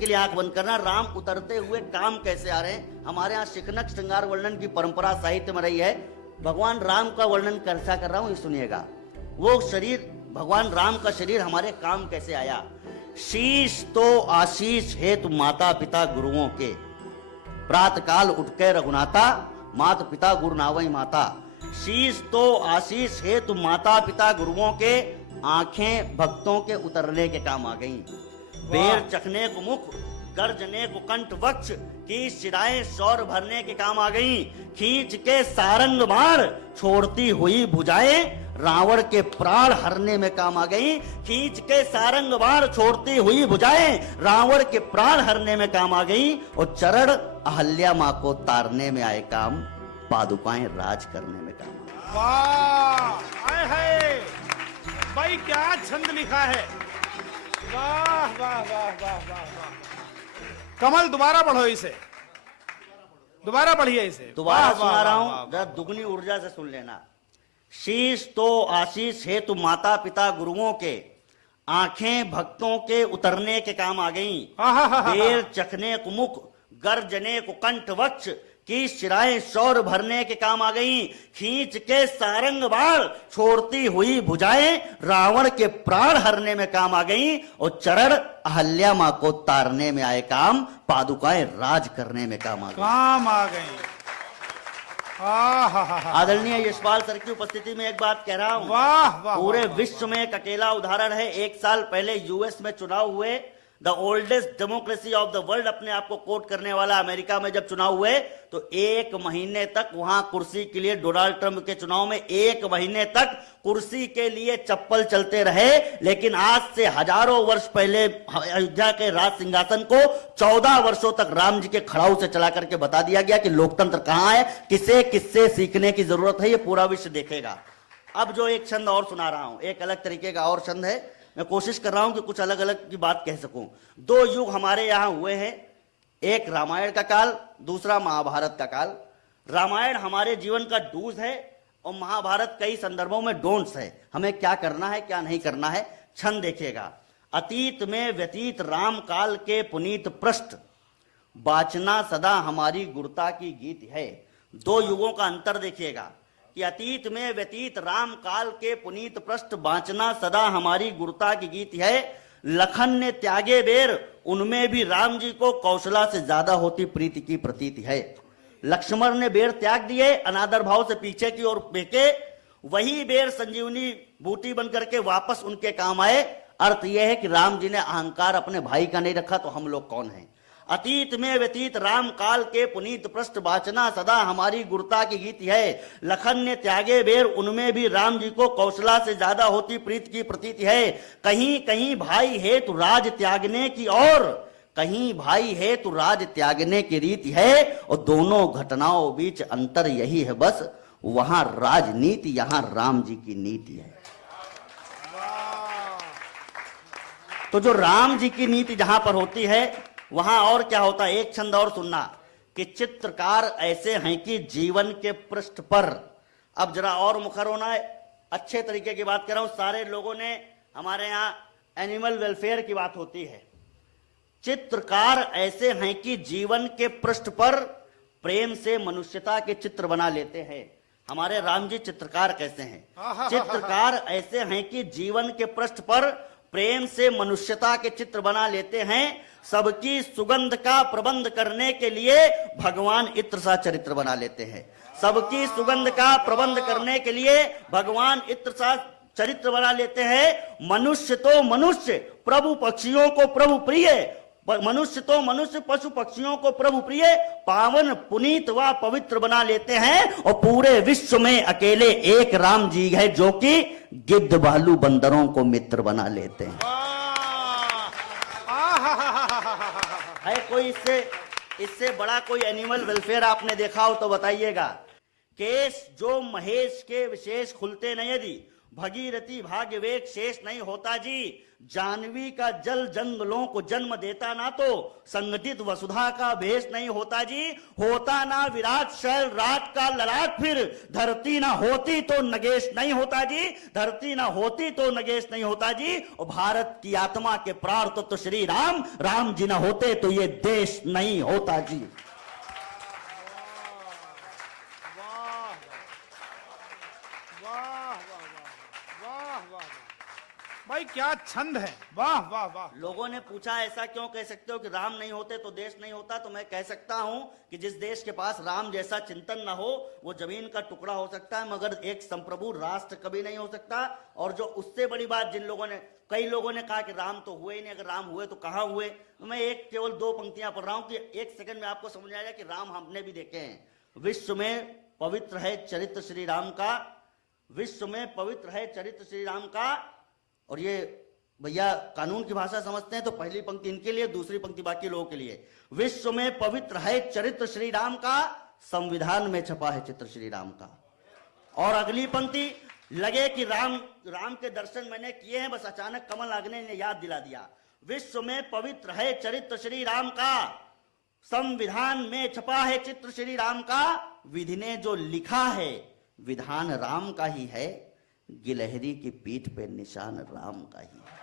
के लिए आंख बंद करना। राम उतरते हुए काम कैसे आ रहे हैं। हमारे यहाँ शिखनक श्रृंगार वर्णन की परंपरा साहित्य में रही है। भगवान राम का वर्णन कैसा कर रहा हूं, ये सुनिएगा। वो शरीर, भगवान राम का शरीर हमारे काम कैसे आया। शीश तो आशीष हेतु माता पिता गुरुओं के, प्रातः काल उठ के रघुनाथा, माता पिता गुरु नावई माता। शीश तो आशीष हेतु माता पिता गुरुओं के, आंखें भक्तों के उतरने के काम आ गईं। बेर चखने को मुख, गर्जने को कंठ वक्ष की शिराएं शौर भरने के काम आ गईं। खींच के सारंग बाण छोड़ती हुई भुजाएं रावण के प्राण हरने में काम आ गई। खींच के सारंग बाण छोड़ती हुई भुजाएं रावण के प्राण हरने में काम आ गई। और चरण अहल्या मां को तारने में आए काम, पादुकाएं राज करने में काम आ गई। वाह, आए है भाई, क्या छंद लिखा है। वाह वाह वाह वाह वाह वाह। कमल दोबारा पढ़ो इसे, दोबारा पढ़िए इसे। दोबारा सुना रहा हूं, जरा दुगनी ऊर्जा से सुन लेना। शीश तो आशीष हेतु माता पिता गुरुओं के, आंखें भक्तों के उतरने के काम आ गईं। बेर चखने को मुख, गर्जने को कंठ वक्ष की शिराएं शौर भरने के काम आ गईं। खींच के सारंग बाण छोड़ती हुई भुजाएं रावण के प्राण हरने में काम आ गईं। और चरण अहल्या मां को तारने में आए काम, पादुकाएं राज करने में काम आ गई। आदरणीय यशपाल सर की उपस्थिति में एक बात कह रहा हूं। वाह वाह। पूरे विश्व में एक अकेला उदाहरण है। एक साल पहले यूएस में चुनाव हुए, the oldest democracy of the world अपने आप को कोट करने वाला अमेरिका में जब चुनाव हुए तो 1 महीने तक वहां कुर्सी के लिए, डोनाल्ड ट्रंप के चुनाव में 1 महीने तक कुर्सी के लिए चप्पल चलते रहे। लेकिन आज से हजारों वर्ष पहले अयोध्या के राज सिंहासन को 14 वर्षों तक राम जी के खड़ाऊ से चला करके बता दिया गया कि लोकतंत्र कहां है, किसे किससे सीखने की जरूरत है, ये पूरा विश्व देखेगा। अब जो एक छंद और सुना रहा हूं, एक अलग तरीके का और छंद है। मैं कोशिश कर रहा हूं कि कुछ अलग अलग की बात कह सकूं। 2 युग हमारे यहां हुए हैं, एक रामायण का काल, दूसरा महाभारत का काल। रामायण हमारे जीवन का डूज है और महाभारत कई संदर्भों में डोंट्स है। हमें क्या करना है, क्या नहीं करना है। छंद देखिएगा। अतीत में व्यतीत राम काल के पुनीत पृष्ठ, बाचना सदा हमारी गुरता की गीत है। 2 युगों का अंतर देखिएगा कि अतीत में व्यतीत राम काल के पुनीत पृष्ठ, बांचना सदा हमारी गुरता की गीत है। लखन ने त्यागे बेर, उनमें भी राम जी को कौशला से ज्यादा होती प्रीति की प्रतीति है। लक्ष्मण ने बेर त्याग दिए, अनादर भाव से पीछे की ओर फेंके, वही बेर संजीवनी बूटी बन करके वापस उनके काम आए। अर्थ यह है कि राम जी ने अहंकार अपने भाई का नहीं रखा, तो हम लोग कौन हैं। अतीत में व्यतीत राम काल के पुनीत पृष्ठ, बाचना सदा हमारी गुरता की गीत है। लखन ने त्यागे बेर, उनमें भी राम जी को कौशला से ज्यादा होती प्रीत की प्रतीति है। कहीं कहीं भाई है तो राज त्यागने की, और कहीं भाई है तो राज त्यागने की रीति है। और दोनों घटनाओं बीच अंतर यही है बस, वहां राजनीति, यहां राम जी की नीति है। तो जो राम जी की नीति जहां पर होती है वहां और क्या होता है। एक छंद और सुनना कि चित्रकार ऐसे हैं कि जीवन के पृष्ठ पर, अब जरा और मुखर होना है, अच्छे तरीके की बात कर रहा हूं। सारे लोगों ने, हमारे यहां एनिमल वेलफेयर की बात होती है। चित्रकार ऐसे हैं कि जीवन के पृष्ठ पर प्रेम से मनुष्यता के चित्र बना लेते हैं। हमारे राम जी चित्रकार कैसे हैं। चित्रकार ऐसे हैं कि जीवन के पृष्ठ पर प्रेम से मनुष्यता के चित्र बना लेते हैं। सबकी सुगंध का प्रबंध करने के लिए भगवान इत्र सा चरित्र बना लेते हैं। सबकी सुगंध का प्रबंध करने के लिए भगवान इत्र सा चरित्र बना लेते हैं। मनुष्य तो मनुष्य, प्रभु पक्षियों को प्रभु प्रिय, मनुष्य तो मनुष्य, पशु पक्षियों को प्रभु प्रिय, पावन पुनीत व पवित्र बना लेते हैं। और पूरे विश्व में अकेले एक राम जी है जो कि गिद्ध भालू बंदरों को मित्र बना लेते हैं। है कोई इससे बड़ा कोई एनिमल वेलफेयर आपने देखा हो तो बताइएगा। केस जो महेश के विशेष खुलते न यदि, भगीरथी भाग्यवेग शेष नहीं होता जी, जानवी का जल जंगलों को जन्म देता ना तो संगठित वसुधा का भेष नहीं होता जी, होता ना विराट शैल रात का ललाट, फिर धरती ना होती तो नगेश नहीं होता जी, धरती ना होती तो नगेश नहीं होता जी, और भारत की आत्मा के प्राण तो श्री राम, राम जी ना होते तो ये देश नहीं होता जी। भाई क्या छंद है, वाह वाह वाह। लोगों ने पूछा ऐसा क्यों कह सकते हो कि राम नहीं होते तो देश नहीं होता, तो मैं कह सकता हूं कि जिस देश के पास राम जैसा चिंतन ना हो वो जमीन का टुकड़ा हो सकता है, मगर एक संप्रभु राष्ट्र कभी नहीं हो सकता। और जो उससे बड़ी बात, जिन लोगों ने, कई लोगों ने कहा कि राम तो हुए ही नहीं, अगर राम हुए तो कहां हुए, मैं एक केवल 2 पंक्तियां पढ़ रहा हूं कि 1 सेकंड में आपको समझ आएगा कि राम हमने भी देखे हैं। विश्व में पवित्र है चरित्र श्री राम का, विश्व में पवित्र है चरित्र श्री राम का। और ये भैया कानून की भाषा समझते हैं तो पहली पंक्ति इनके लिए, दूसरी पंक्ति बाकी लोगों के लिए। विश्व में पवित्र है चरित्र श्री राम का, संविधान में छपा है चित्र श्री राम का। और अगली पंक्ति, लगे कि राम के दर्शन मैंने किए हैं, बस अचानक कमल आग्ने ने याद दिला दिया। विश्व में पवित्र है चरित्र श्री राम का, संविधान में छपा है चित्र श्री राम का, विधि ने जो लिखा है विधान राम का ही है, गिलहरी की पीठ पे निशान राम का ही है।